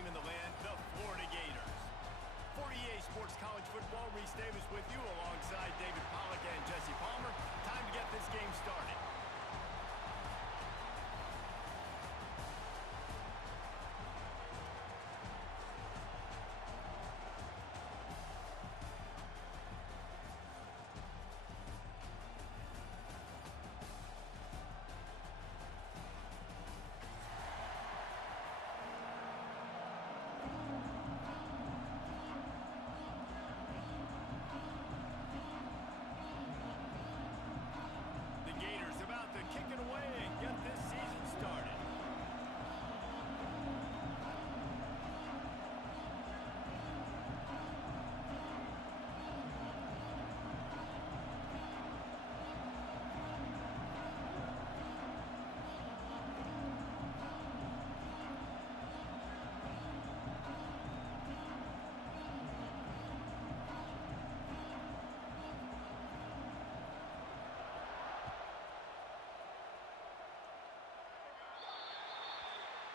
team in the land, the Florida Gators. For EA Sports College Football, Reese Davis with you alongside David Pollack and Jesse Palmer. Time to get this game started. About to kick it away and get this season started.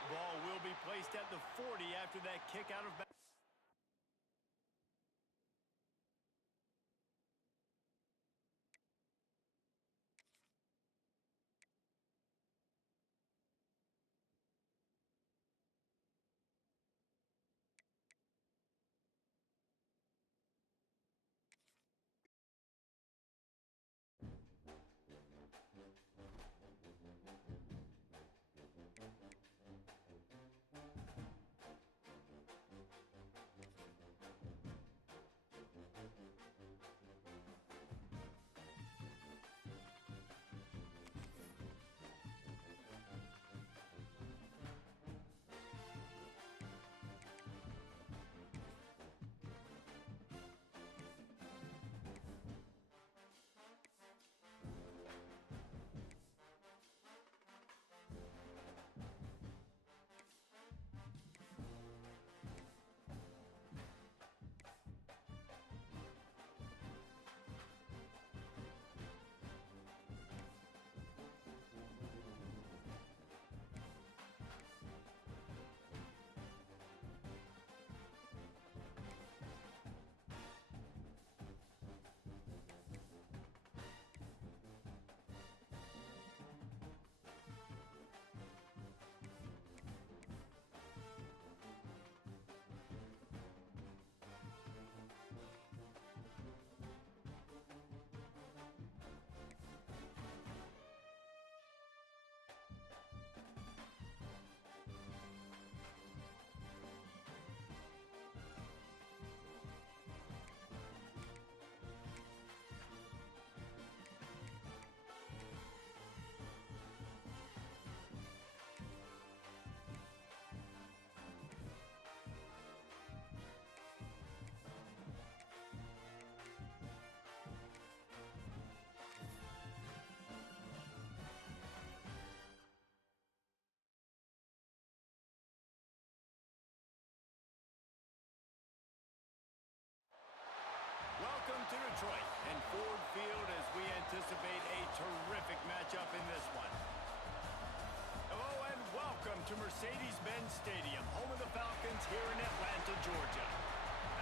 Ball will be placed at the 40 after that kick out of bounds. Welcome to Detroit and Ford Field as we anticipate a terrific matchup in this one. Hello and welcome to Mercedes-Benz Stadium, home of the Falcons here in Atlanta, Georgia.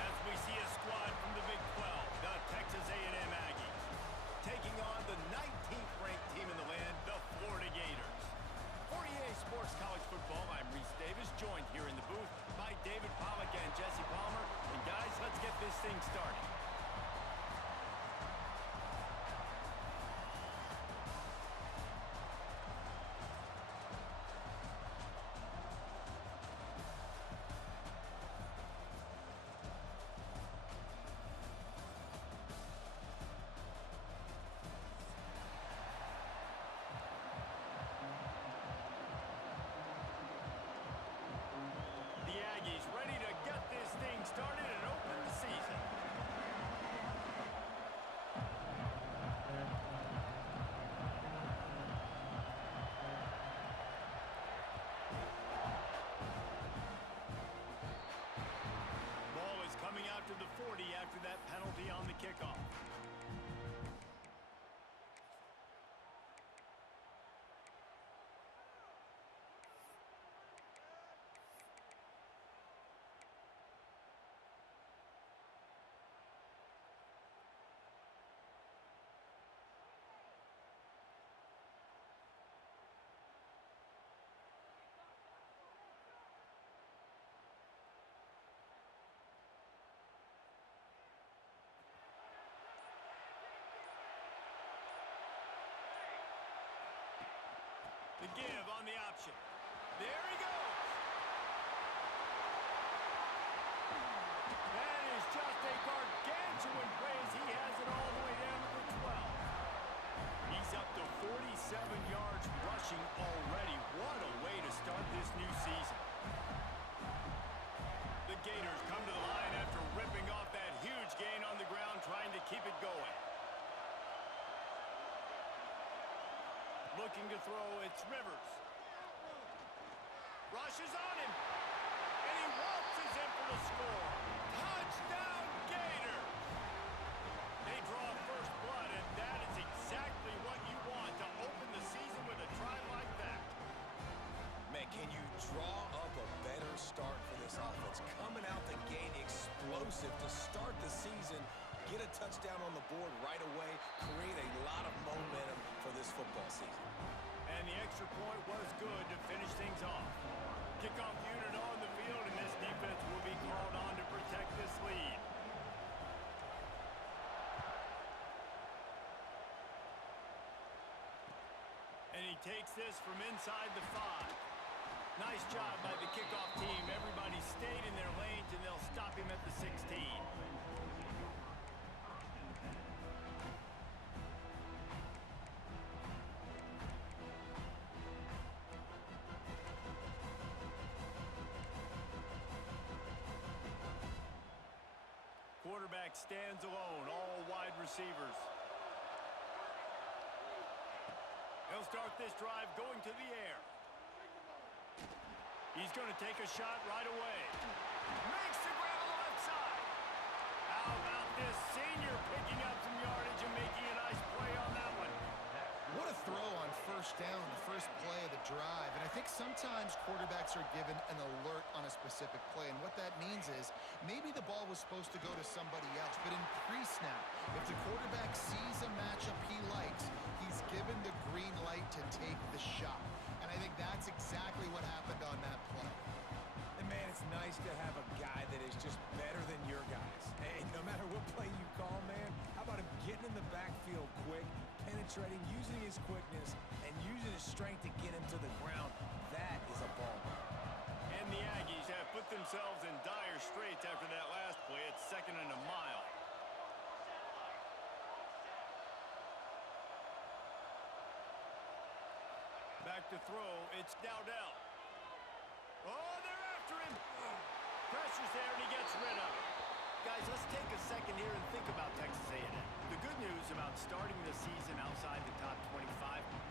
As we see a squad from the Big 12, the Texas A&M Aggies, taking on the 19th ranked team in the land, the Florida Gators. For EA Sports College Football, I'm Reese Davis, joined here in the booth by David Pollack and Jesse Palmer. And guys, let's get this thing started. The Aggies ready to get this thing started and open the season. The give on the option. There he goes. That is just a gargantuan play as he has it all the way down to the 12. He's up to 47 yards rushing already. What a way to start this new season. The Gators come to the line after ripping off that huge gain on the ground, trying to keep it going. Looking to throw, it's Rivers. Rushes on him. And he waltzes in for the score. Touchdown, Gators! They draw first blood, and that is exactly what you want to open the season with a drive like that. Man, can you draw up a better start for this offense? Coming out the gate explosive to start the season, get a touchdown on the board right away, create a lot of momentum for this football season. And the extra point was good to finish things off. Kickoff unit on the field, and this defense will be called on to protect this lead. And he takes this from inside the 5. Nice job by the kickoff team. Everybody stayed in their lanes, and they'll stop him at the 16. Quarterback stands alone, all wide receivers. He'll start this drive going to the air. He's going to take a shot right away. Makes the grab on the left side. How about this senior picking up some yardage and making a nice play on that one? What a throw on first down, the first play of the drive. And I think sometimes quarterbacks are given an alert on a specific play. And what that means is maybe the ball was supposed to go to somebody else. But in pre-snap, if the quarterback sees a matchup he likes, he's given the green light to take the shot. And I think that's exactly what happened on that play. And man, it's nice to have a guy that is just better than your guys. Hey, no matter what play you call, man, how about him getting in the backfield quick, penetrating, using his quickness, and using his strength to get him to the ground? That is a ball. And the Aggies have put themselves in dire straits after that last play. It's 2nd and a mile. Back to throw, it's Dowdell. Oh, they're after him. Pressure's there, and he gets rid of it. Guys, let's take a second here and think about Texas A&M. The good news about starting the season outside the top 25,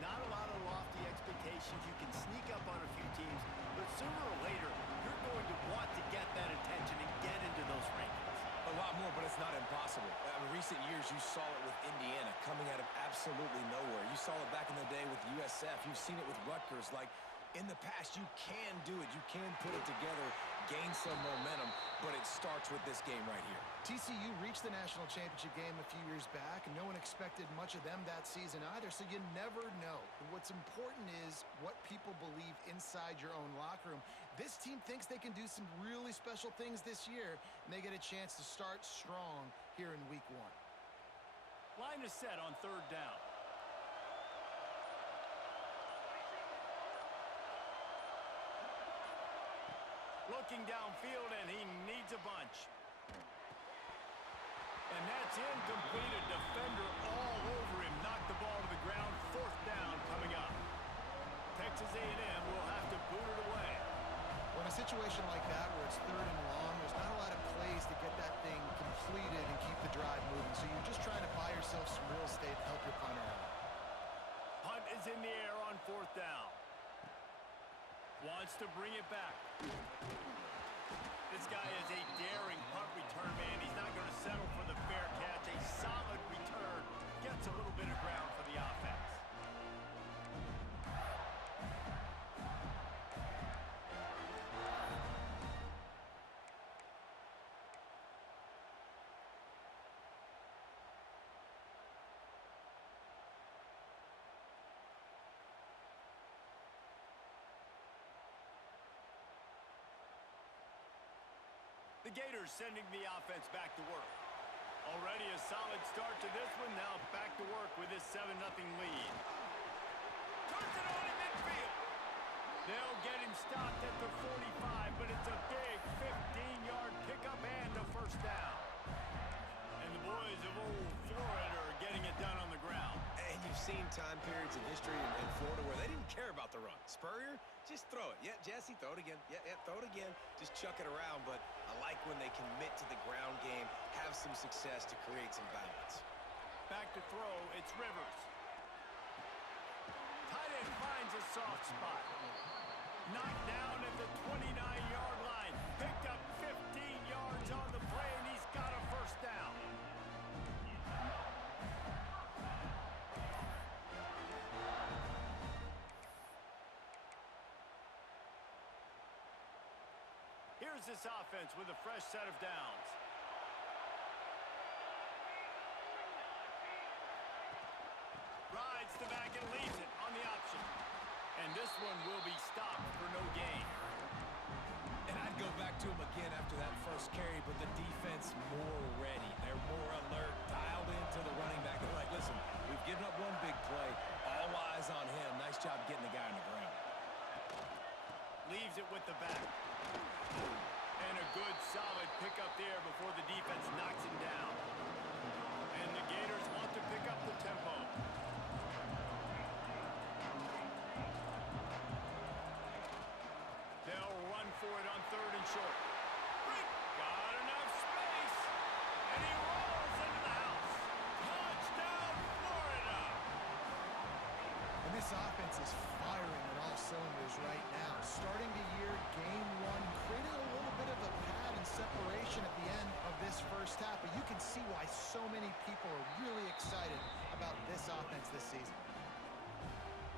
not a lot of lofty expectations. You can sneak up on a few teams, but sooner or later, you're going to want to get that attention and get into those rankings. A lot more, but it's not impossible. In recent years, you saw it with Indiana coming out of absolutely nowhere. You saw it back in the day with USF. You've seen it with Rutgers. Like, in the past, you can do it. You can put it together, gain some momentum, but it starts with this game right here. TCU reached the national championship game a few years back, and no one expected much of them that season either, so you never know. What's important is what people believe inside your own locker room. This team thinks they can do some really special things this year, and they get a chance to start strong here in week 1. Line is set on 3rd down. Looking downfield, and he needs a bunch. And that's incomplete. A defender all over him. Knocked the ball to the ground. 4th down coming up. Texas A&M will have to boot it away. Well, in a situation like that where it's 3rd and long, there's not a lot of plays to get that thing completed and keep the drive moving. So you're just trying to buy yourself some real estate to help your punter out. Punt is in the air on 4th down. Wants to bring it back. This guy is a daring punt return man. He's not going to settle for the fair catch. A solid return. Gets a little bit of ground for the offense. The Gators sending the offense back to work. Already a solid start to this one. Now back to work with this 7-0 lead. Turns it on in midfield. They'll get him stopped at the 45, but it's a big 15-yard pickup and a first down. And the boys of old Florida are getting it done on the ground. And you've seen time periods in history in Florida where they didn't care about the run. Spurrier, just throw it. Yeah, Jesse, throw it again. Yeah, throw it again. Just chuck it around. But I like when they commit to the ground game, have some success to create some balance. Back to throw, it's Rivers. Tight end finds a soft spot. Knocked down at the 29-yard line. Picked up 15 yards on the play, and he's got a first down. Here's this offense with a fresh set of downs. Rides the back and leaves it on the option. And this one will be stopped for no gain. And I'd go back to him again after that first carry, but the defense more ready. They're more alert, dialed into the running back. They're like, listen, we've given up one big play. All eyes on him. Nice job getting the guy on the ground. Leaves it with the back. And a good, solid pickup there before the defense knocks him down. And the Gators want to pick up the tempo. They'll run for it on 3rd and short. Got enough space. And he rolls into the house. Touchdown, Florida! And this offense is firing on all cylinders right now. Starting the year, game one, creating a little bit of a pad and separation at the end of this first half. But you can see why so many people are really excited about this offense this season.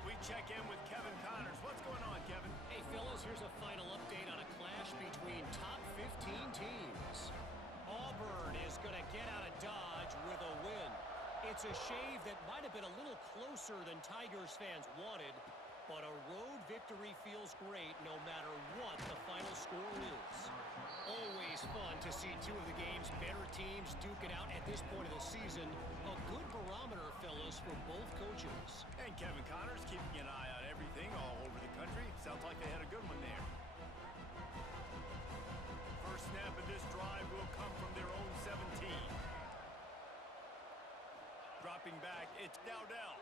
We check in with Kevin Connors. What's going on, Kevin? Hey, fellas, here's a final update on a clash between top 15 teams. Auburn is going to get out of Dodge with a win. It's a shave that might have been a little closer than Tigers fans wanted, but a road victory feels great no matter what the final score is. Always fun to see two of the game's better teams duke it out at this point of the season. A good barometer, fellas, for both coaches. And Kevin Connors keeping an eye on everything all over the country. Sounds like they had a good one there. First snap of this drive will come from their own 17. Dropping back, it's Dowdell.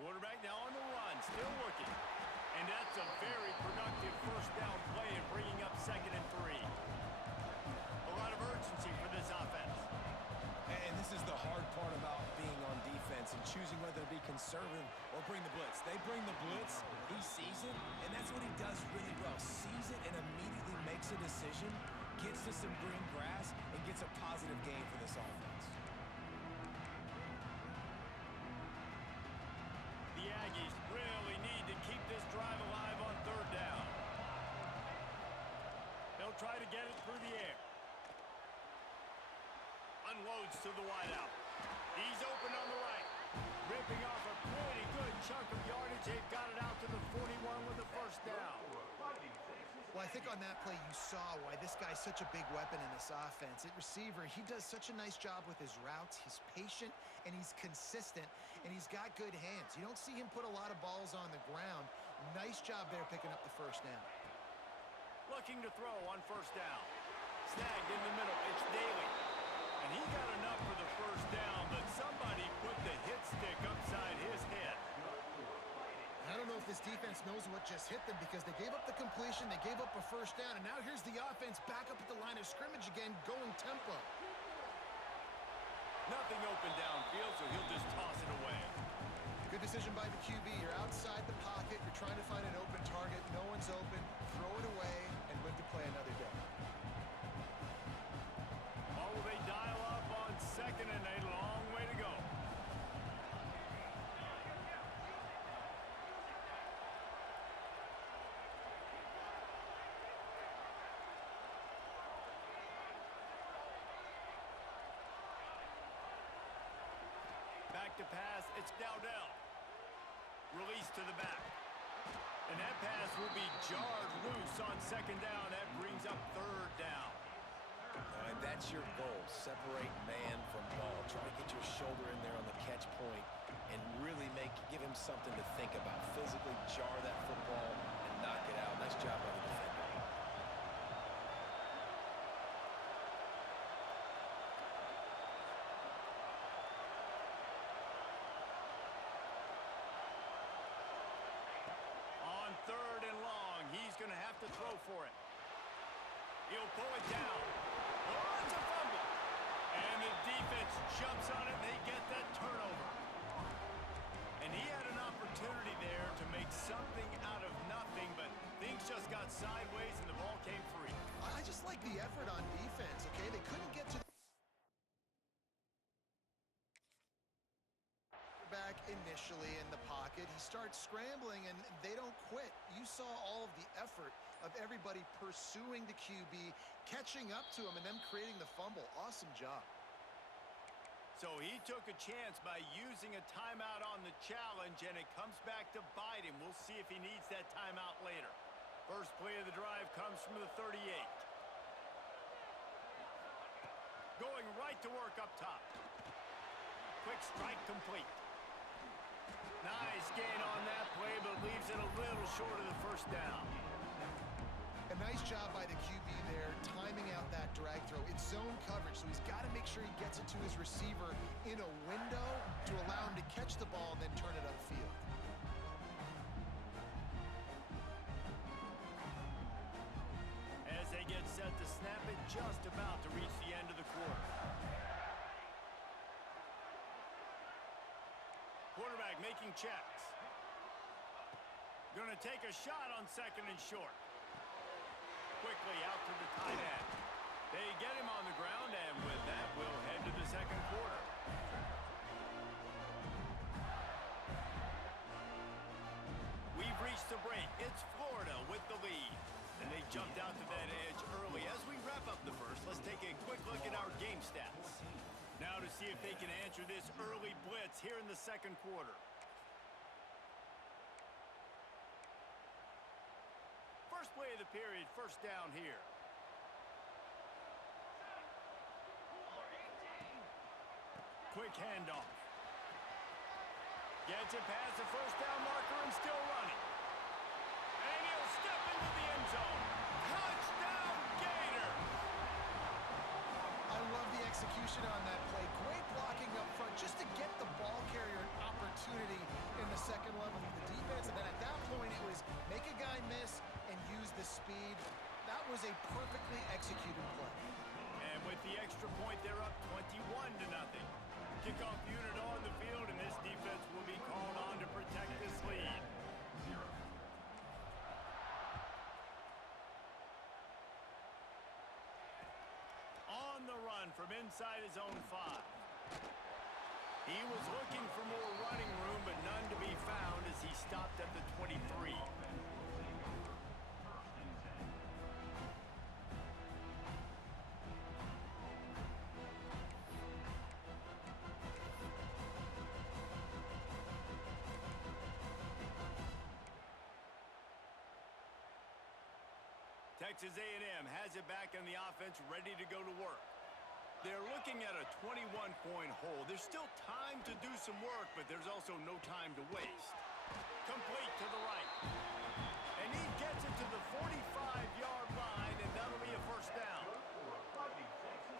Quarterback now on the run, still looking. And that's a very productive first down play and bringing up 2nd and 3. A lot of urgency for this offense. And this is the hard part about being on defense and choosing whether to be conservative or bring the blitz. They bring the blitz, he sees it, and that's what he does really well. Sees it and immediately makes a decision, gets to some green grass, and gets a positive gain for this offense. The Aggies really need to keep this drive alive on 3rd down. They'll try to get it through the air. Unloads to the wideout. He's open on the right. Ripping off a pretty good chunk of yardage. They've got it out to the 41 with the first down. Well, I think on that play you saw why this guy's such a big weapon in this offense. At receiver, he does such a nice job with his routes. He's patient, and he's consistent, and he's got good hands. You don't see him put a lot of balls on the ground. Nice job there picking up the first down. Looking to throw on 1st down. Snagged in the middle. It's Daly. And he got enough for the first down, but somebody put the hit stick upside his head. I don't know if this defense knows what just hit them because they gave up the completion, they gave up a first down, and now here's the offense back up at the line of scrimmage again, going tempo. Nothing open downfield, so he'll just toss it away. Good decision by the QB. You're outside the pocket, you're trying to find an open target, no one's open, throw it away, and live to play another day. Oh, they dial up on 2nd and a long way to go. Back to pass, it's Dowdell. Release to the back. And that pass will be jarred loose on 2nd down. That brings up 3rd down. And that's your goal. Separate man from ball. Try to get your shoulder in there on the catch point and really give him something to think about. Physically jar that football and knock it out. Nice job by the defender. On 3rd and long, he's going to have to throw for it. He'll pull it down. Oh, it's a fumble. And the defense jumps on it, and they get that turnover. And he had an opportunity there to make something out of nothing, but things just got sideways, and the ball came free. I just like the effort on defense, okay? They couldn't get to the back initially in the pocket. He starts scrambling, and they don't quit. You saw all of the effort of everybody pursuing the QB, catching up to him, and then creating the fumble. Awesome job. So he took a chance by using a timeout on the challenge, and it comes back to bite him. We'll see if he needs that timeout later. First play of the drive comes from the 38. Going right to work up top. Quick strike complete. Nice gain on that play, but leaves it a little short of the first down. A nice job by the QB there, timing out that drag throw. It's zone coverage, so he's got to make sure he gets it to his receiver in a window to allow him to catch the ball and then turn it upfield. As they get set to snap it, just about to reach the end of the quarter. Quarterback making checks. Going to take a shot on 2nd and short. Quickly out to the tight end. They get him on the ground, and with that, we'll head to the 2nd quarter. We've reached the break. It's Florida with the lead. And they jumped out to that edge early. As we wrap up the first, let's take a quick look at our game stats. Now to see if they can answer this early blitz here in the 2nd quarter. First play of the period, first down here. Quick handoff. Gets it past the first down marker and still running. And he'll step into the end zone. Touchdown, Gators! I love the execution on that play. Great blocking up front just to get the ball carrier an opportunity in the 2nd level of the defense. And then at that point, it was make a guy miss and use the speed. That was a perfectly executed play. And with the extra point, they're up 21-0. Kickoff unit on the field, and this defense will be called on to protect this lead. On the run from inside his own 5. He was looking for more running room, but none to be found as he stopped at the 23. Texas A&M has it back in the offense, ready to go to work. They're looking at a 21-point hole. There's still time to do some work, but there's also no time to waste. Complete to the right. And he gets it to the 45-yard line, and that'll be a first down.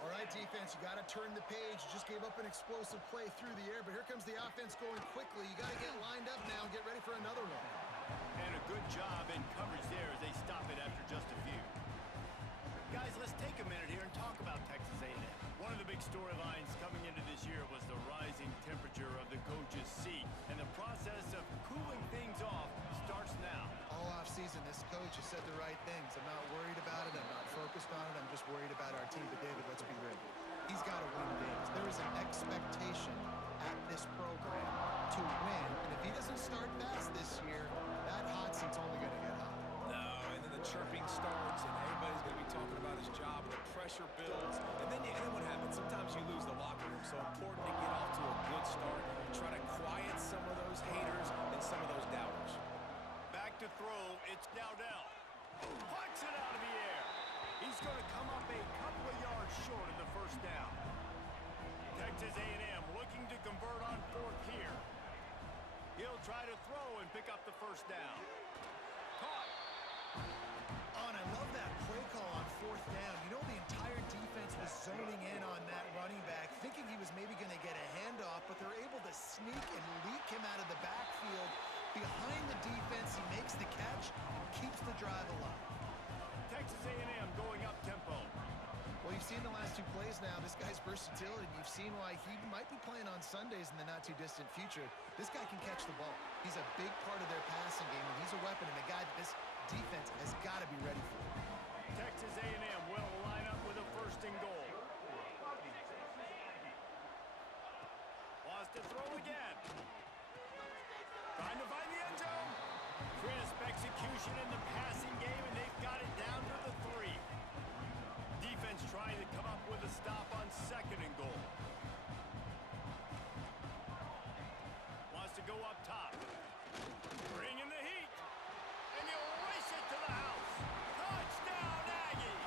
All right, defense, you got to turn the page. You just gave up an explosive play through the air, but here comes the offense going quickly. You got to get lined up now and get ready for another one. And a good job in coverage there as they stop it after just a few. Guys, let's take a minute here and talk about Texas A&M. One of the big storylines coming into this year was the rising temperature of the coach's seat, and the process of cooling things off starts now. All offseason, this coach has said the right things. I'm not worried about it. I'm not focused on it. I'm just worried about our team. But, David, let's be real. He's got to win games. There is an expectation at this program to win, and if he doesn't start fast this year, that hot seat's only going to get hot. No, and then the chirping starts, and everybody's going to be talking about his job, and the pressure builds. And then what happens? Sometimes you lose the locker room. So important to get off to a good start. Try to quiet some of those haters and some of those doubters. Back to throw, it's Dowdell. Plucks it out of the air. He's going to come up a couple of yards short of the first down. Texas A&M looking to convert on 4th here. He'll try to throw and pick up the first down. Caught. Oh, and I love that play call on fourth down. You know, the entire defense was zoning in on that running back, thinking he was maybe going to get a handoff, but they're able to sneak and leak him out of the backfield. Behind the defense, he makes the catch and keeps the drive alive. Texas A&M going up tempo. Well, you've seen the last two plays now. This guy's versatility. You've seen why he might be playing on Sundays in the not-too-distant future. This guy can catch the ball. He's a big part of their passing game, and he's a weapon and a guy that this defense has got to be ready for. Texas A&M will line up with a first and goal. Wants to throw again. Trying to find the end zone. Crisp execution in the passing game, and they've got it down to the 3. Defense trying to come up with a stop on second and goal. Wants to go up top. Bring in the heat. And he'll race it to the house. Touchdown, Aggie!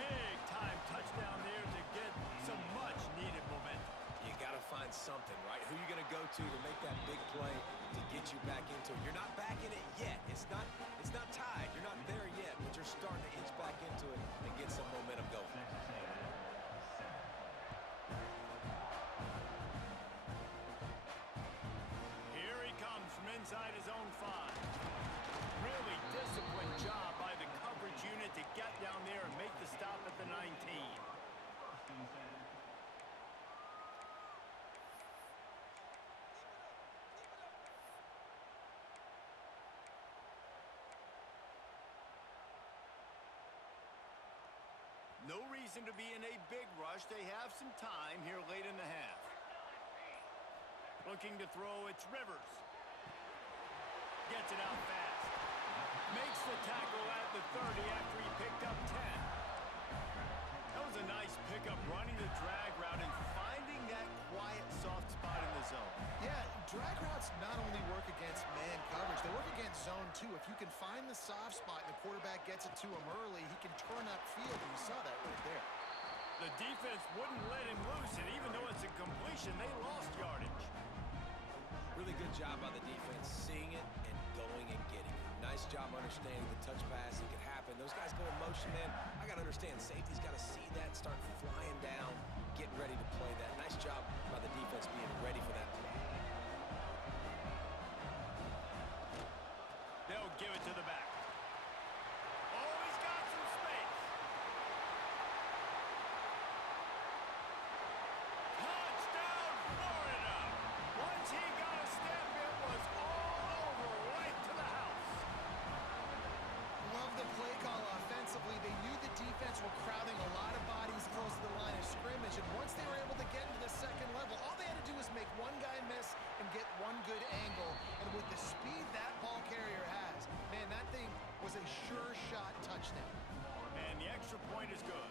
Big time touchdown there to get some much needed momentum. You got to find something, right? Who you going to go to make that big play to get you back into it? You're not back in it yet. It's not tied. You're not there yet, but you're starting to inch back into it and get some momentum going. Here he comes from inside his own 5. Really disciplined job by the coverage unit to get down there and make the stop at the 19. No reason to be in a big rush. They have some time here late in the half. Looking to throw, it's Rivers. Gets it out fast. Makes the tackle at the 30 after he picked up 10. That was a nice pickup, running the drag route and finding that quiet, soft spot in the zone. Yeah, drag routes not only work against man coverage, they work against zone too. If you can find the soft spot and the quarterback gets it to him early, he can turn upfield, and you saw that right there. The defense wouldn't let him loose, and even though it's a completion, they lost yardage. Really good job by the defense, seeing it and going and getting it. Nice job understanding the touch pass. It could happen. Those guys go in motion, man. I got to understand, safety's got to see that, start flying down, getting ready to play that. Nice job by the defense being ready for that play. They'll give it to the back. Oh, he's got some space. Touchdown, Florida. Once he got a step, it was all over, right to the house. Love the play call offensively. They knew the defense were crowding a lot of bodies close to the line of scrimmage, and once they were able to get into the second level, all they had to do was make one guy miss and get one good angle. And with the speed that ball carrier has, man, that thing was a sure shot touchdown. And the extra point is good.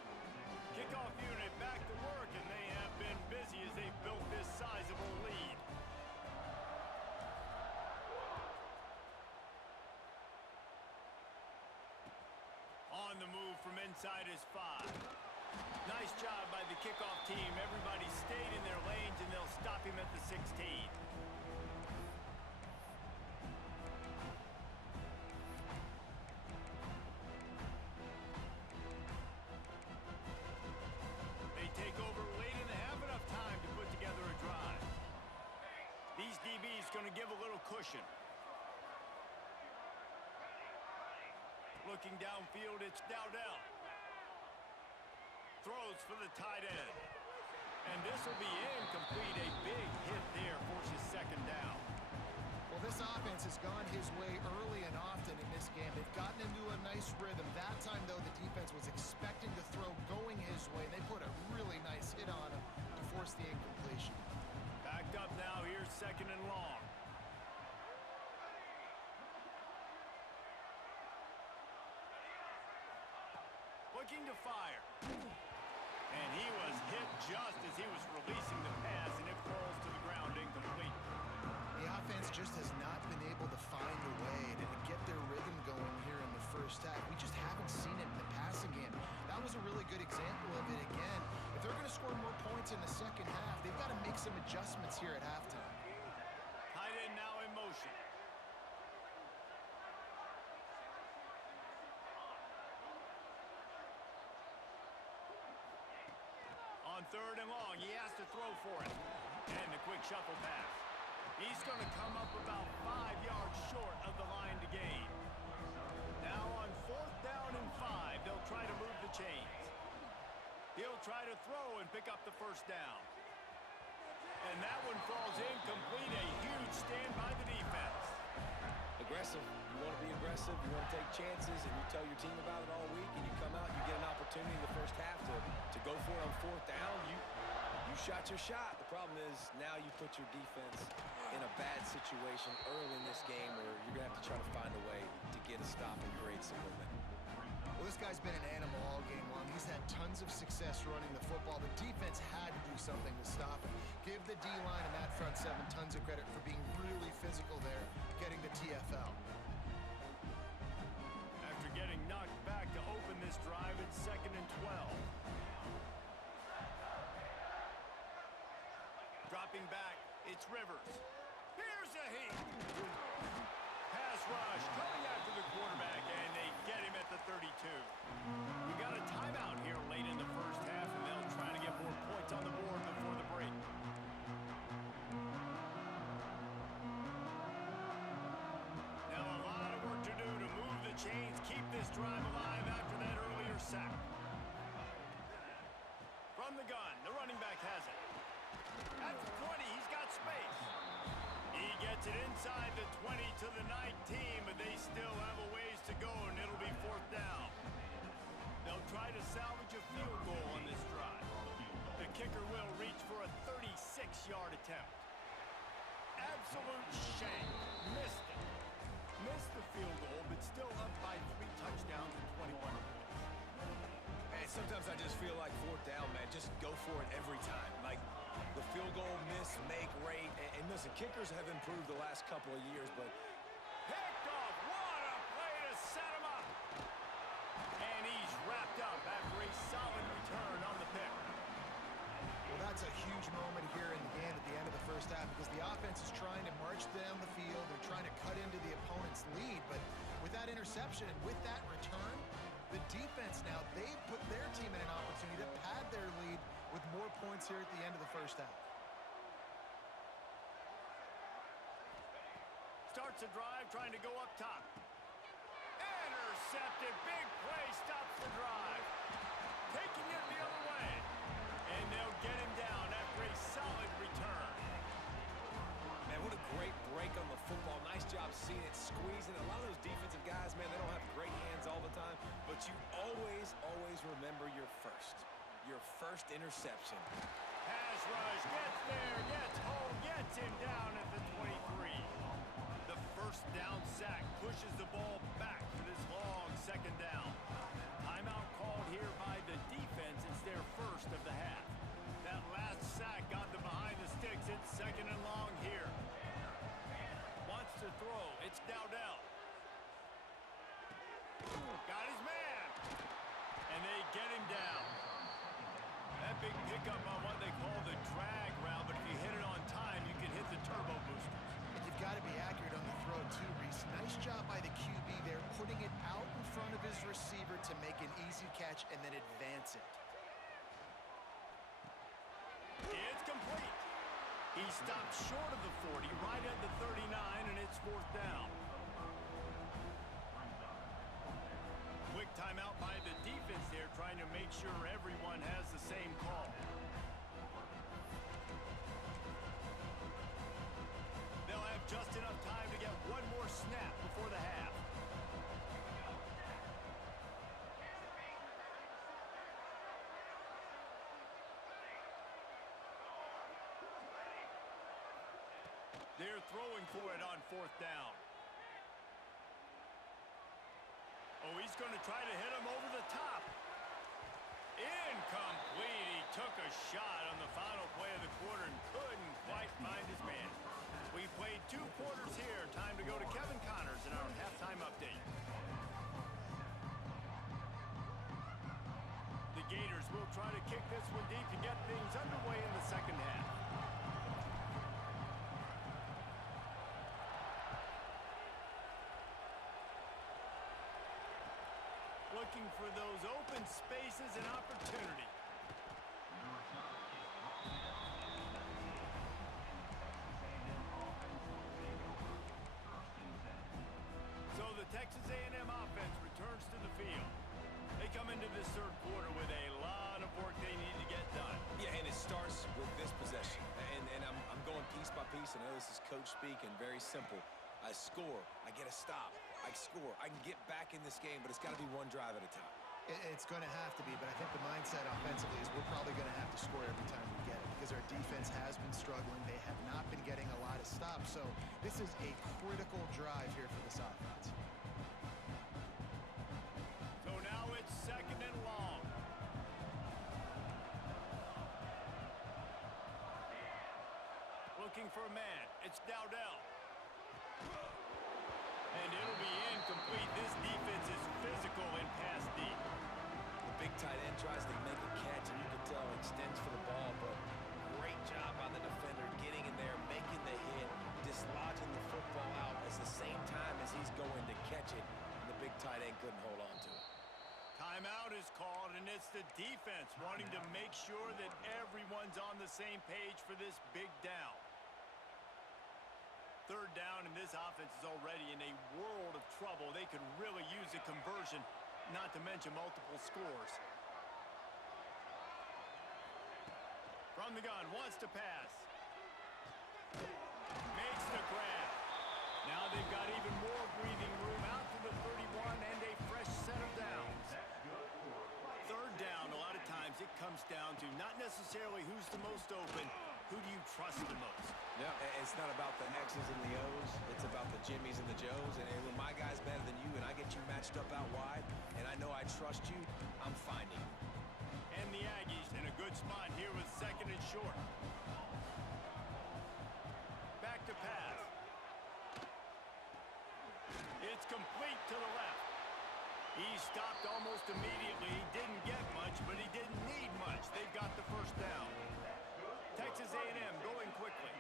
Kickoff unit back to work, and they have been busy as they've built this sizable lead. On the move from inside his 5. Nice job by the kickoff team. Everybody stayed in their lanes, and they'll stop him at the 16. They take over late in the half, enough time to put together a drive. These DBs going to give a little cushion. Looking downfield, it's Dowdell. Throws for the tight end. And this will be incomplete. A big hit there forces second down. Well, this offense has gone his way early and often in this game. They've gotten into a nice rhythm. That time, though, the defense was expecting the throw going his way. They put a really nice hit on him to force the incompletion. Backed up now. Here's second and long. Looking to fire. And he was hit just as he was releasing the pass, and it falls to the ground incomplete. The offense just has not been able to find a way to get their rhythm going here in the first half. We just haven't seen it in the passing game. That was a really good example of it again. If they're going to score more points in the second half, they've got to make some adjustments here at halftime. third and long. He has to throw for it. And the quick shuffle pass. He's going to come up about 5 yards short of the line to gain. Now on 4th down and 5, they'll try to move the chains. He'll try to throw and pick up the first down. And that one falls incomplete. A huge stand by the defense. Aggressive. You want to be aggressive. You want to take chances, and you tell your team about it all week, and you come out, you get an opportunity in the first half to go for it on 4th down. You shot your shot. The problem is now you put your defense in a bad situation early in this game where you're going to have to try to find a way to get a stop and create some momentum. Well, this guy's been an animal all game long. He's had tons of success running the football. The defense had to do something to stop him. Give the D-line and that front seven tons of credit for being really physical there, getting the TFL. After getting knocked back to open this drive, it's 2nd and 12. Dropping back, it's Rivers. Here's a heat. Pass rush coming after the quarterback, and they get him at the 32. We got a timeout here late in the first half, and they'll try to get more points on the board before the break. Now a lot of work to do to move the chains, keep this drive alive after that earlier sack. From the gun, the running back has it. At the 20, he's got space. He gets it inside the 20 to the 19, but they still have a ways to go, and it'll be 4th down. They'll try to salvage a field goal on this drive. The kicker will reach for a 36-yard attempt. Absolute shank. Missed it. Missed the field goal, but still up by 3 touchdowns and 21 points. And sometimes I just feel like 4th down, man, just go for it every time. Like the field goal miss, make rate. And listen, kickers have improved the last couple of years, but Picked off. What a play to set him up. And he's wrapped up after a solid return on the pick. Well, that's a huge moment here in the game at the end of the first half because the offense is trying to march down the field. They're trying to cut into the opponent's lead. But with that interception and with that return, the defense now, they've put their team in an opportunity to pad their lead with more points here at the end of the first half. Starts a drive trying to go up top. Intercepted. Big play stops the drive. Taking it the other way. And they'll get him down after a solid return. man, what a great break on the football. Nice job seeing it, squeezing. A lot of those defensive guys, man, they don't have great hands all the time, but you always remember your first interception. Pass rush, gets there, gets home, gets him down at the 23. The first down sack pushes the ball back for this long 2nd down. Timeout called here by the defense. It's their first of the half. That last sack got them behind the sticks. It's 2nd and long here. Wants to throw. It's Dowdell. Got his man. And they get him down. That big pickup on what they call the drag route, but if you hit it on time, you can hit the turbo boosters. And you've got to be accurate on the throw too, Reese. Nice job by the QB there, putting it out in front of his receiver to make an easy catch and then advance it. It's complete. He stopped short of the 40, right at the 39, and it's 4th down. Quick timeout by the defense there, trying to make sure everyone has the same call. They'll have just enough time to get one more snap before the half. They're throwing for it on 4th down. Oh, he's going to try to hit him over the top. Incomplete. He took a shot on the final play of the quarter and couldn't quite find his man. We played 2 quarters here. Time to go to Kevin Connors in our halftime update. The Gators will try to kick this one deep to get things underway in the 2nd half. Looking for those open spaces and opportunity. Texas A&M offense returns to the field. They come into this third quarter with a lot of work they need to get done. Yeah, and it starts with this possession. And I'm going piece by piece. I know this is coach speak and very simple. I score. I get a stop. I score. I can get back in this game, but it's got to be one drive at a time. It's going to have to be, but I think the mindset offensively is we're probably going to have to score every time we get it because our defense has been struggling. They have not been getting a lot of stops, so this is a critical drive here for this offense. So now it's second and long. Looking for a man. It's Dowdell. And it'll be incomplete. This defense is physical in pass deep. The big tight end tries to make a catch, and you can tell extends for the ball, but great job by the defender getting in there, making the hit, dislodging the football out at the same time as he's going to catch it, and the big tight end couldn't hold on to it. Timeout is called, and it's the defense wanting to make sure that everyone's on the same page for this big down. Third down, and this offense is already in a world of trouble. They could really use a conversion, not to mention multiple scores. From the gun, wants to pass. Makes the grab. Now they've got even more breathing room out to the 31 and a fresh set of downs. Third down, a lot of times it comes down to not necessarily who's the most open, who do you trust the most? Yeah, it's not about the X's and the O's. It's about the Jimmys and the Joes. And when my guy's better than you and I get you matched up out wide, and I know I trust you, I'm finding you. And the Aggies in a good spot here with second and short. Back to pass. It's complete to the left. He stopped almost immediately. He didn't get much, but he didn't need much. They've got the first down. Texas A&M going quickly.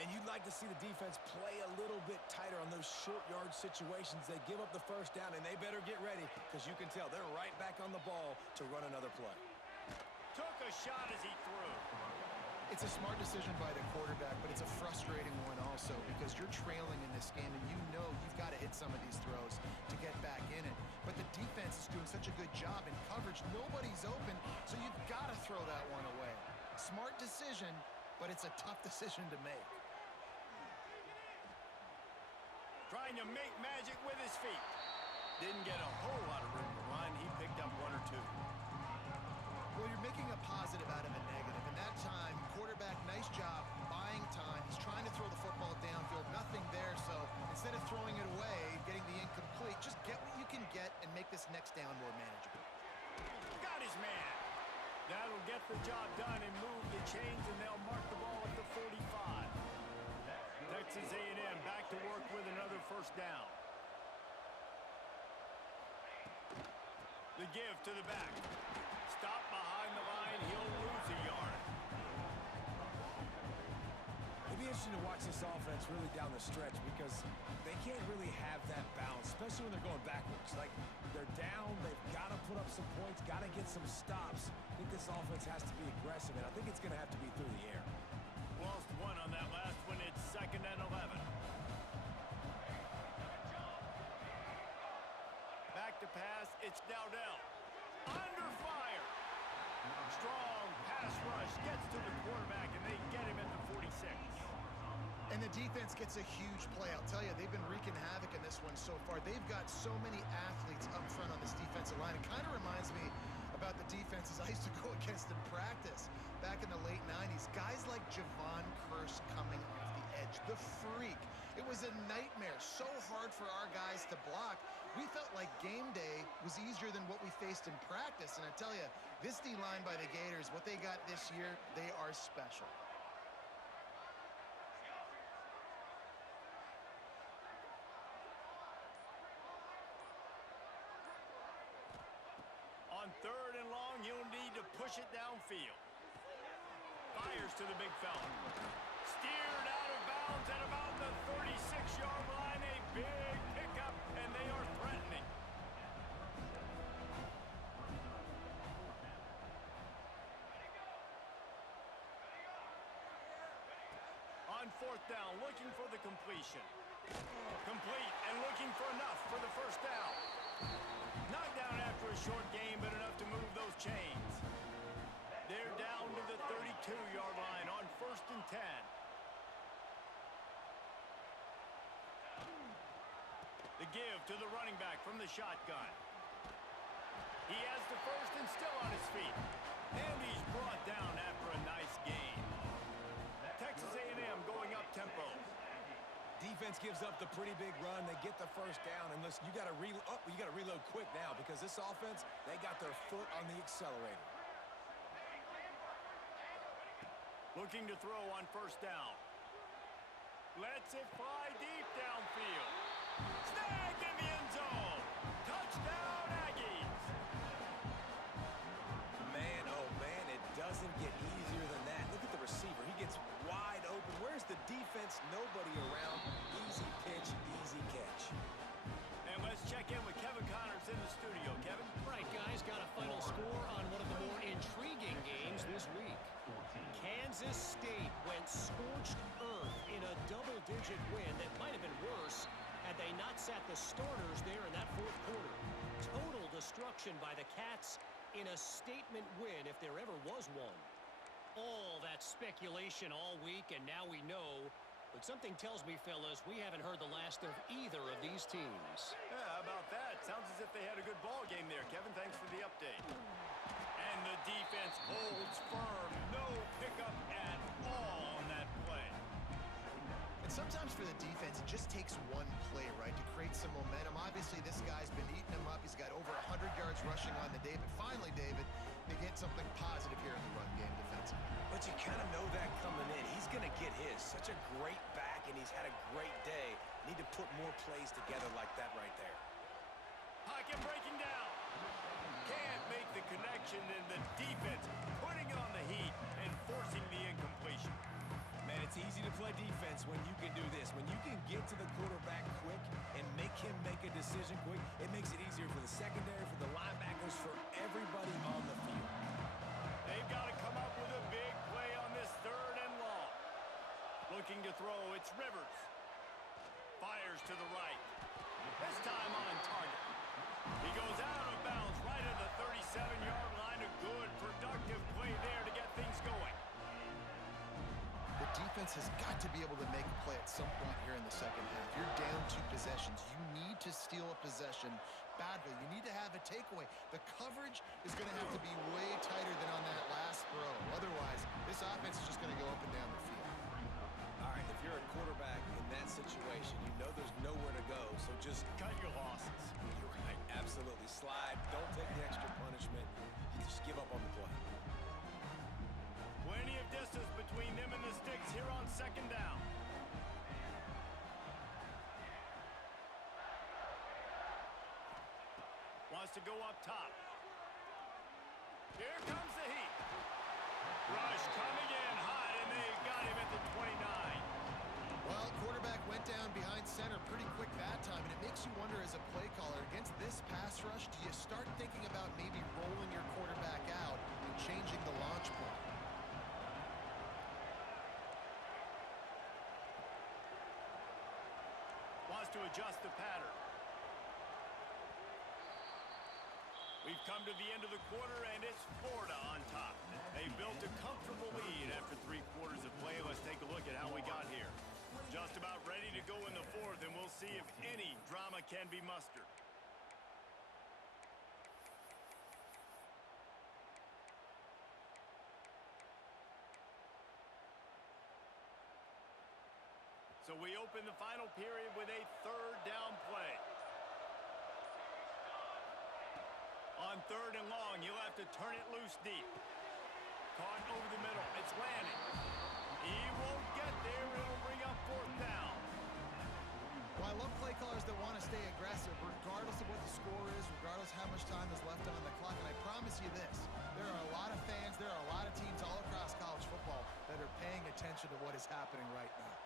And you'd like to see the defense play a little bit tighter on those short yard situations. They give up the first down, and they better get ready because you can tell they're right back on the ball to run another play. Took a shot as he threw. It's a smart decision by the quarterback, but it's a frustrating one also because you're trailing in this game and you know you've got to hit some of these throws to get back in it. But the defense is doing such a good job in coverage. Nobody's open, so you've got to throw that one away. Smart decision, but it's a tough decision to make. Trying to make magic with his feet. Didn't get a whole lot of room to run. He picked up one or two. Well, you're making a positive out of a negative. And that time, quarterback, nice job buying time. He's trying to throw the football downfield. Nothing there, so instead of throwing it away, getting the incomplete, just get what you can get and make this next down more manageable. Got his man. That'll get the job done and move the chains, and they'll mark the ball at the 45. Texas A&M back to work with another first down. The give to the back. Stop behind the line. He'll lose a yard. It'd be interesting to watch this offense really down the stretch because they can't really have that balance, especially when they're going backwards. Like, they're down, they've got to put up some points, got to get some stops. I think this offense has to be aggressive, and I think it's going to have to be through the air. Lost one on that last one. It's second and 11. Back to pass. It's Dowdell. Under fire. Strong pass rush. Gets to the quarterback, and they get him at the 46. And the defense gets a huge play. I'll tell you, they've been wreaking havoc in this one so far. They've got so many athletes up front on this defensive line. It kind of reminds me about the defenses I used to go against in practice back in the late 90s. Guys like Javon Curse coming off the edge, the freak. It was a nightmare, so hard for our guys to block. We felt like game day was easier than what we faced in practice. And I tell you, this D-line by the Gators, what they got this year, they are special. On third and long, you'll need to push it downfield. Fires to the big fella. Steered out of bounds at about the 36-yard line. A big pickup, and they are threatening. On fourth down, looking for the completion. Complete and looking for enough for the first down. Knocked down after a short game, but enough to move those chains. They're down to the 32-yard line on 1st and 10. The give to the running back from the shotgun. He has the first and still on his feet. And he's brought down after a nice gain. Texas A&M going up tempo. Defense gives up the pretty big run. They get the first down. And listen, you got to reload quick now because this offense, they got their foot on the accelerator. Looking to throw on first down. Lets it fly deep downfield. Snagged in the end zone. Touchdown, Aggies. Man, oh man, it doesn't get easier than that. Look at the receiver. He gets wide open. Where's the defense? Nobody around. Easy pitch, easy catch. And let's check in with Kevin Connors in the studio. Kevin? Right, guys, got a final score on one of the more intriguing games this week. Kansas State went scorched earth in a double-digit win that might have been worse had they not sat the starters there in that fourth quarter. Total destruction by the Cats in a statement win if there ever was one. All that speculation all week, and now we know. But something tells me, fellas, we haven't heard the last of either of these teams. Yeah, how about that? Sounds as if they had a good ball game there, Kevin. Thanks for the update. And the defense holds firm. No pickup at all on that play. And sometimes for the defense, it just takes one play, right, to create some momentum. Obviously, this guy's been eating him up. He's got over 100 yards rushing on the day. But finally, David, they get something positive here in the run game defensively. But you kind of know that coming in. He's going to get his. Such a great back, and he's had a great day. Need to put more plays together like that right there. Pocket breaking down. Can't make the connection, and the defense putting on the heat and forcing the incompletion. Man, it's easy to play defense when you can do this. When you can get to the quarterback quick and make him make a decision quick, it makes it easier for the secondary, for the linebackers, for everybody on the field. They've got to come up with a big play on this 3rd and long. Looking to throw, it's Rivers. Fires to the right. This time on target. He goes out of bounds right at the 37-yard line. A good, productive play there to get things going. The defense has got to be able to make a play at some point here in the second half. You're down 2 possessions. You need to steal a possession badly. You need to have a takeaway. The coverage is going to have to be way tighter than on that last throw. Otherwise, this offense is just going to go up and down the field. All right, if you're a quarterback in that situation, you know there's nowhere to go, so just Cut your losses. You're right, absolutely. Slide. Don't take the extra punishment. Just give up on the play. Plenty of distance between them and the sticks here on 2nd down. Wants to go up top. Here comes the heat. Rush coming in hot, and they got him at the 29. Well, quarterback went down behind center pretty quick that time, and it makes you wonder as a play caller, against this pass rush, do you start thinking about maybe rolling your quarterback out and changing the launch point? Wants to adjust the pattern. We've come to the end of the quarter, and it's Florida on top. They built a comfortable lead after 3 quarters of play. Let's take a look at how we got here. Just about ready to go in the 4th, and we'll see if any drama can be mustered. So we open the final period with a 3rd down play. On 3rd and long, you'll have to turn it loose deep. Caught over the middle. It's landing. He won't get there. It'll bring up 4th down. Well, I love play callers that want to stay aggressive, regardless of what the score is, regardless how much time is left on the clock. And I promise you this, there are a lot of fans, there are a lot of teams all across college football that are paying attention to what is happening right now.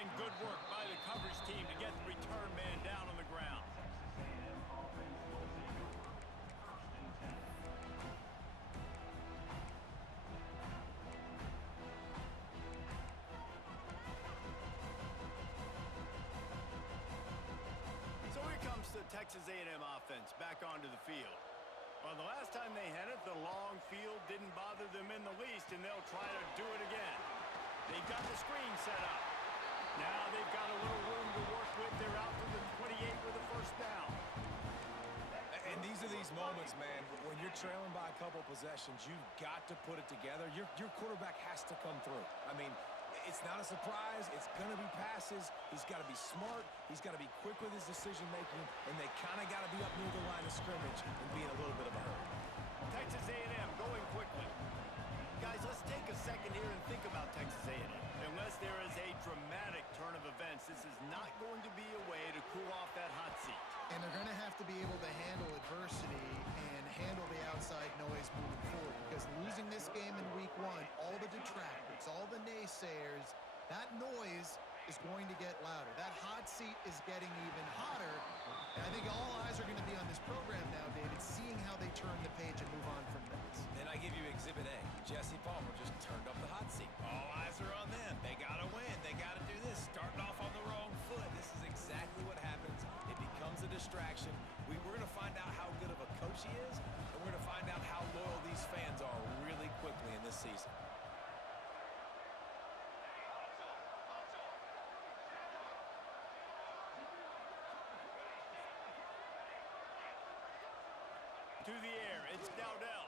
And good work by the coverage team to get the return man down on the ground. Texas A&M offense back onto the field. Well, the last time they had it, the long field didn't bother them in the least, and they'll try to do it again. They've got the screen set up. Now they've got a little room to work with. They're out to the 28 with a first down. And these are these moments, man, when you're trailing by a couple possessions, you've got to put it together. Your quarterback has to come through. I mean, it's not a surprise. It's going to be passes. He's got to be smart. He's got to be quick with his decision-making, and they kind of got to be up near the line of scrimmage and be in a little bit of a hurry. Texas A&M going quickly. Guys, let's take a second here and think about Texas A&M. Unless there is a dramatic turn of events, this is not going to be a way to cool off that hot seat. And they're going to have to be able to handle adversity and handle the outside noise moving forward, because losing this game in week 1, all the detractors, all the naysayers, that noise is going to get louder. That hot seat is getting even hotter. And I think all eyes are going to be on this program now, David, seeing how they turn the page and move on from this. Then I give you Exhibit A. Jesse Palmer just turned up the hot seat. All eyes are on them. They got to win. They got to do this. Starting off on the wrong foot. This is exactly what happens. It becomes a distraction. We're going to find out how good of a coach he is, and we're going to find out how loyal these fans are really quickly in this season. To the air, it's Dowdell.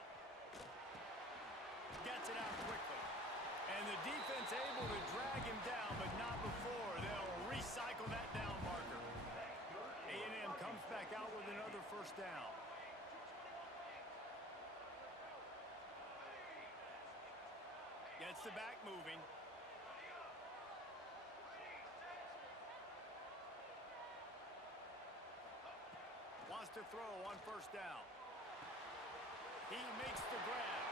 Gets it out quickly. And the defense able to drag him down, but not before. They'll recycle that down marker. A&M comes back out with another first down. Gets the back moving. Wants to throw on first down. He makes the grab.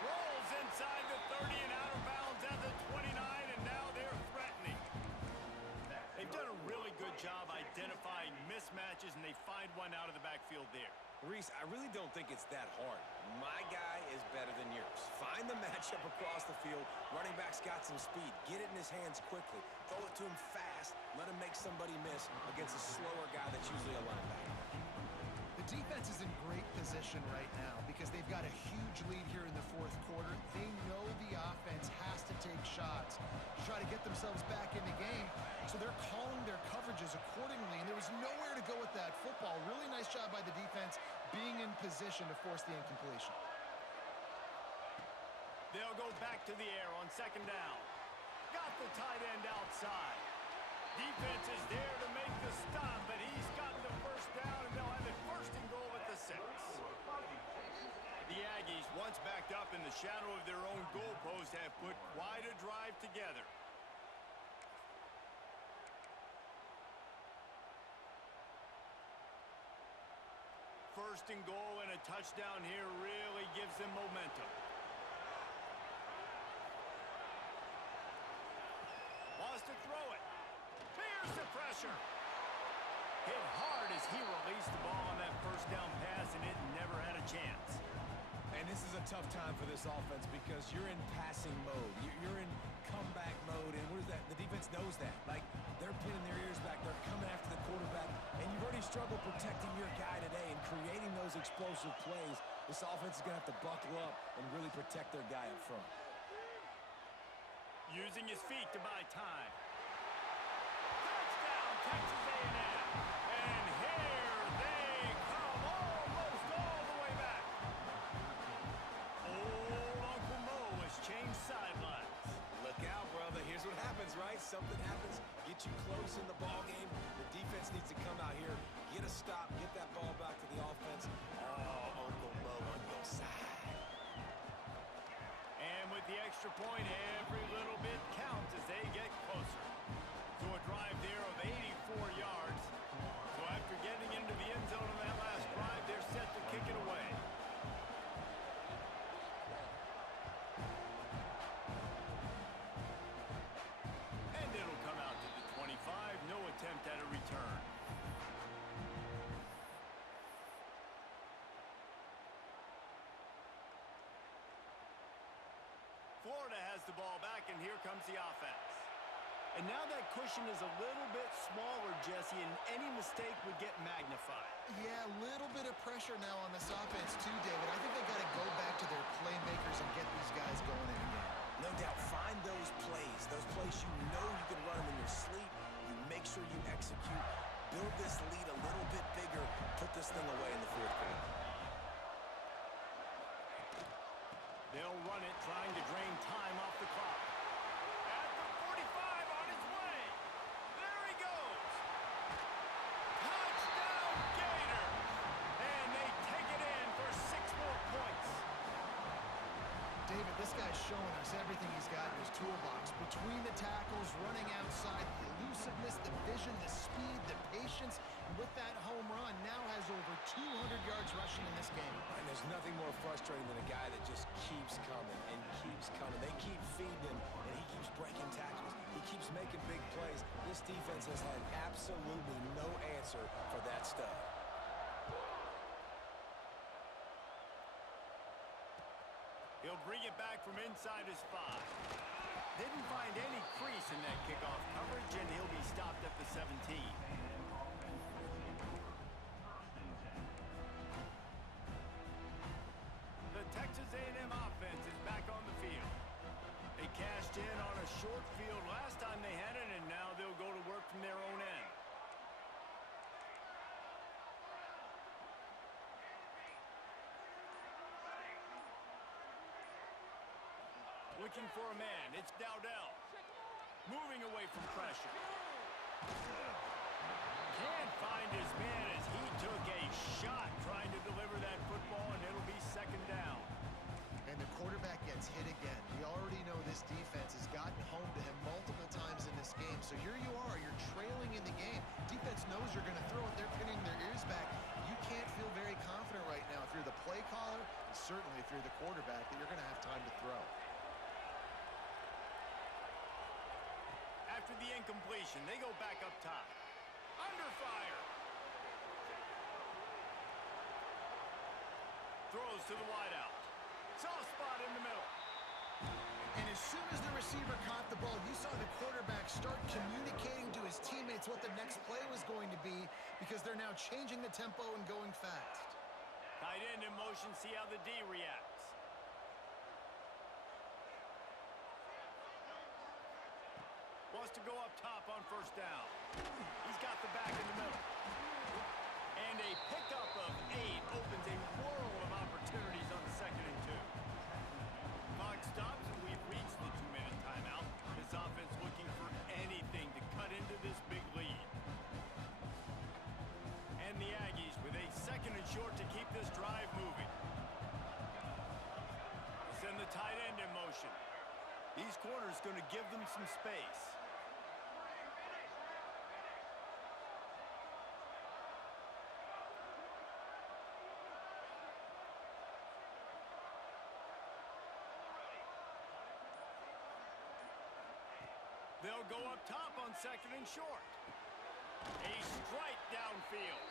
Rolls inside the 30 and out of bounds at the 29, and now they're threatening. They've done a really good job identifying mismatches, and they find one out of the backfield there. Reese, I really don't think it's that hard. My guy is better than yours. Find the matchup across the field. Running back's got some speed. Get it in his hands quickly. Throw it to him fast. Let him make somebody miss against a slower guy that's usually a linebacker. The defense is in great position right now because they've got a huge lead here in the fourth quarter. They know the offense has to take shots to try to get themselves back in the game, so they're calling their coverages accordingly, and there was nowhere to go with that football. Really nice job by the defense being in position to force the incompletion. They'll go back to the air on second down. Got the tight end outside. Defense is there to make the stop, but he's got the first down, and they'll have it first and goal at the 6. The Aggies, once backed up in the shadow of their own goalpost, have put quite a drive together. First and goal and a touchdown here really gives them momentum. Wants to throw it. Here's the pressure. Hit hard as he released the ball on that first down pass, and it never had a chance. And this is a tough time for this offense because you're in passing mode. You're in comeback mode, and what is that? The defense knows that. Like, they're pinning their ears back. They're coming after the quarterback, and you've already struggled protecting your guy today and creating those explosive plays. This offense is going to have to buckle up and really protect their guy up front. Using his feet to buy time. Touchdown, Texas A&M. And here they come, almost all the way back. Old Uncle Mo has changed sidelines. Look out, brother. Here's what happens, right? Something happens, get you close in the ball game. The defense needs to come out here, get a stop, get that ball back to the offense. Oh, Uncle Mo on your side. And with the extra point, every little bit counts as they get closer. To a drive there of 84 yards. So after getting into the end zone on that last drive, they're set to kick it away. And it'll come out to the 25. No attempt at a return. Florida has the ball back, and here comes the offense. And now that cushion is a little bit smaller, Jesse, and any mistake would get magnified. Yeah, a little bit of pressure now on this offense too, David. I think they got to go back to their playmakers and get these guys going in again. No doubt, find those plays you know you can run them in your sleep. You make sure you execute. Build this lead a little bit bigger. Put this thing away in the fourth quarter. They'll run it, trying to drain time off the clock. At the 45, on his way. There he goes. Touchdown, Gators! And they take it in for 6 more points. David, this guy's showing us everything he's got in his toolbox. Between the tackles, running outside, the elusiveness, the vision, the speed, the patience. And with that home run, now has over 200 yards rushing in this game. And there's nothing more frustrating than a guy that just keeps coming and keeps coming. They keep feeding him, and he keeps breaking tackles. He keeps making big plays. This defense has had absolutely no answer for that stud. He'll bring it back from inside his 5. Didn't find any crease in that kickoff coverage, and he'll be stopped at the 17. The Texas A&M offense is back on the field. They cashed in on a short field last time they had it, and now they'll go to work from their own end. Looking for a man. It's Dowdell. Moving away from pressure. Can't find his man as he took a shot trying to deliver that football, and it'll be second down. And the quarterback gets hit again. We already know this defense has gotten home to him multiple times in this game. So here you are. You're trailing in the game. Defense knows you're going to throw it. They're pinning their ears back. You can't feel very confident right now if you're the play caller, and certainly if you're the quarterback, that you're going to have time to throw. After the incompletion, they go back up top. Under fire. Throws to the wideout. Soft spot in the middle. And as soon as the receiver caught the ball, you saw the quarterback start communicating to his teammates what the next play was going to be, because they're now changing the tempo and going fast. Tight end in motion, see how the D reacts. Wants to go up top on first down. He's got the back in the middle. And a pickup of 8 opens a world of opportunities on 2nd and 2. Clock stops, and we've reached the 2-minute timeout. This offense looking for anything to cut into this big lead. And the Aggies with a 2nd and short to keep this drive moving. Send the tight end in motion. These corners going to give them some space. They'll go up top on 2nd and short. A strike downfield.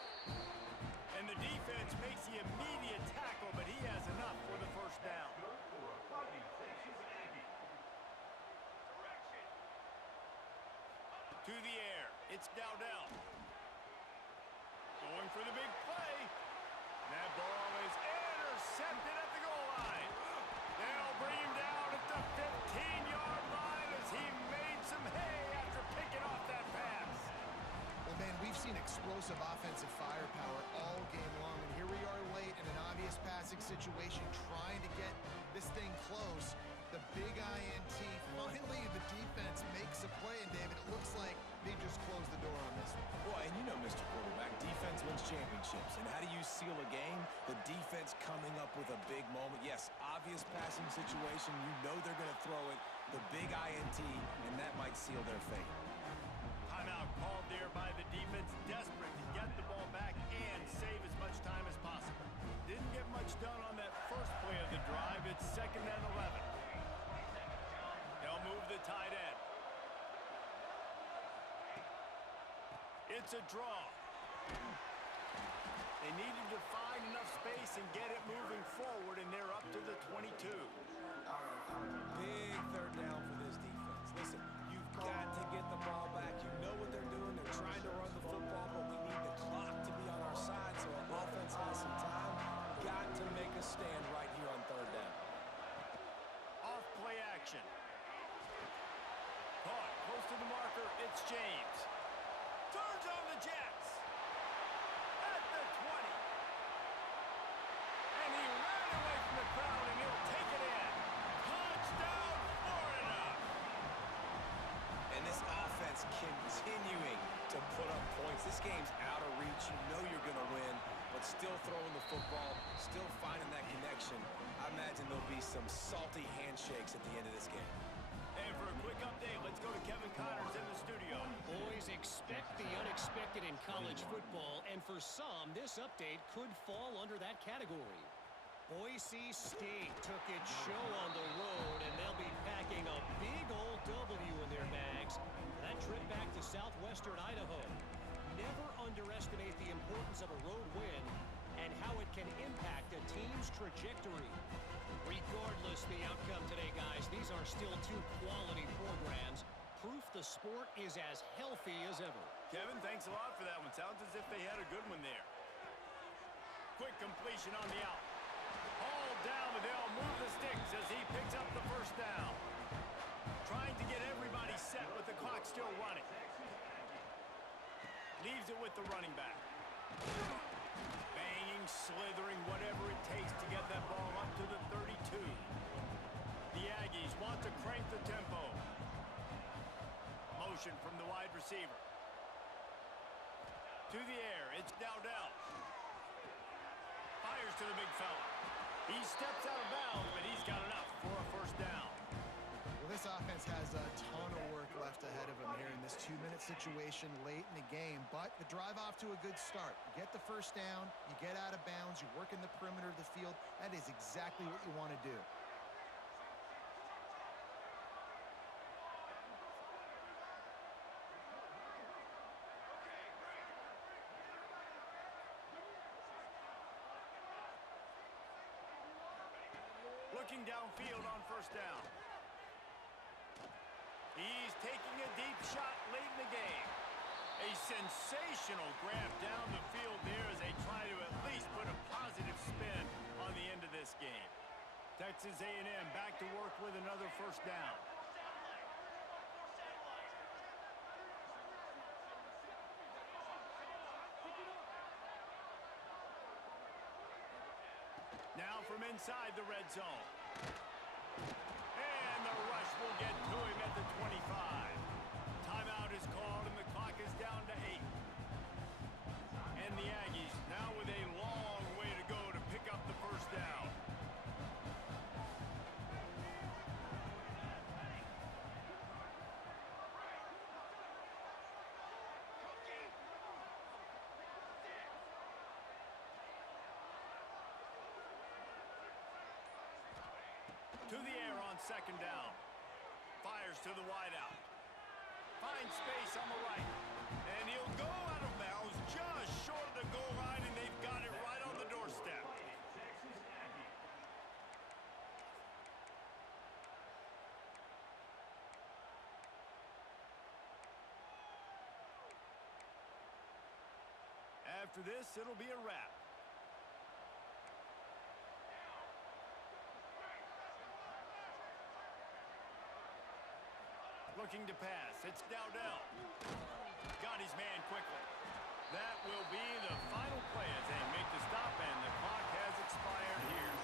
And the defense makes the immediate tackle, but he has enough for the first down. To the air. It's Dowdell. Going for the big play. That ball is intercepted at the goal line. They'll bring him down at the 15-yard line as he made some hay after picking off that pass. Well, man, we've seen explosive offensive firepower all game long, and here we are late in an obvious passing situation trying to get this thing close. The big INT. Finally, the defense makes a play, and David, it looks like they just closed the door on this one. Boy, and you know, Mr. Quarterback, defense wins championships. And how do you seal a game? The defense coming up with a big moment. Yes, obvious passing situation. You know they're going to throw it. The big INT, and that might seal their fate. Timeout called there by the defense, desperate to get the ball back and save as much time as possible. Didn't get much done on that first play of the drive. It's 2nd and 11. They'll move the tight end. It's a draw. They needed to find enough space and get it moving forward, and they're up to the 22. Big third down for this defense. Listen, you've got to get the ball back. You know what they're doing. They're trying to run the football, but we need the clock to be on our side so our offense has some time. Got to make a stand right here on third down. Off play action. Caught close to the marker. It's James. Turns on the Jets. At the 20. And he ran away from the crowd, and he'll take it in. Touchdown, Florida. And this offense continuing to put up points. This game's out of reach. You know you're going to win, but still throwing the football, still finding that connection. I imagine there'll be some salty handshakes at the end of this game. And for a quick update, let's go to Kevin Connors in the studio. Boys, expect the unexpected in college football, and for some, this update could fall under that category. Boise State took its show on the road, and they'll be packing a big old W in their bags for that trip back to southwestern Idaho. Never underestimate the importance of a road win and how it can impact a team's trajectory. Regardless the outcome today, guys, these are still two quality programs. Proof the sport is as healthy as ever. Kevin, thanks a lot for that one. Sounds as if they had a good one there. Quick completion on the out. All down, and they'll move the sticks as he picks up the first down. Trying to get everybody set with the clock still running. Leaves it with the running back. Banging, slithering, whatever it takes to get that ball up to the 32. The Aggies want to crank the tempo. Motion from the wide receiver. To the air, it's Dowdell. Fires to the big fella. He steps out of bounds, but he's got enough for a first down. Well, this offense has a ton of work left ahead of them here in this 2-minute situation late in the game, but the drive off to a good start. You get the first down, you get out of bounds, you work in the perimeter of the field. That is exactly what you want to do. Looking downfield on first down. He's taking a deep shot late in the game. A sensational grab down the field there as they try to at least put a positive spin on the end of this game. Texas A&M back to work with another first down. Now from inside the red zone. And the rush will get to him at the 25. Timeout is called and the clock is down to 8. And the Aggies now with a long way to go to pick up the first down. To the air on second down. Fires to the wideout. Finds space on the right. And he'll go out of bounds just short of the goal line, and they've got it right on the doorstep. After this, it'll be a wrap. Looking to pass. It's Dowdell. Got his man quickly. That will be the final play as they make the stop, and the clock has expired here.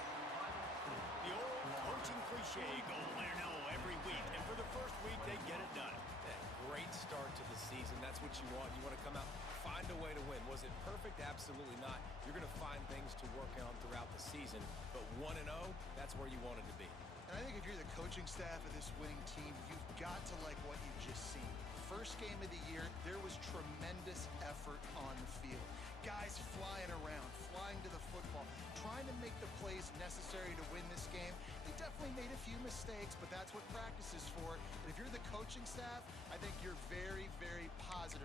The old coaching cliche, go win or no every week. And for the first week, they get it done. Yeah, great start to the season. That's what you want. You want to come out, find a way to win. Was it perfect? Absolutely not. You're going to find things to work on throughout the season. But 1-0, that's where you wanted to be. And I think if you're the coaching staff of this winning team, you've got to like what you've just seen. First game of the year, there was tremendous effort on the field. Guys flying around, flying to the football, trying to make the plays necessary to win this game. They definitely made a few mistakes, but that's what practice is for. And if you're the coaching staff, I think you're very, very positive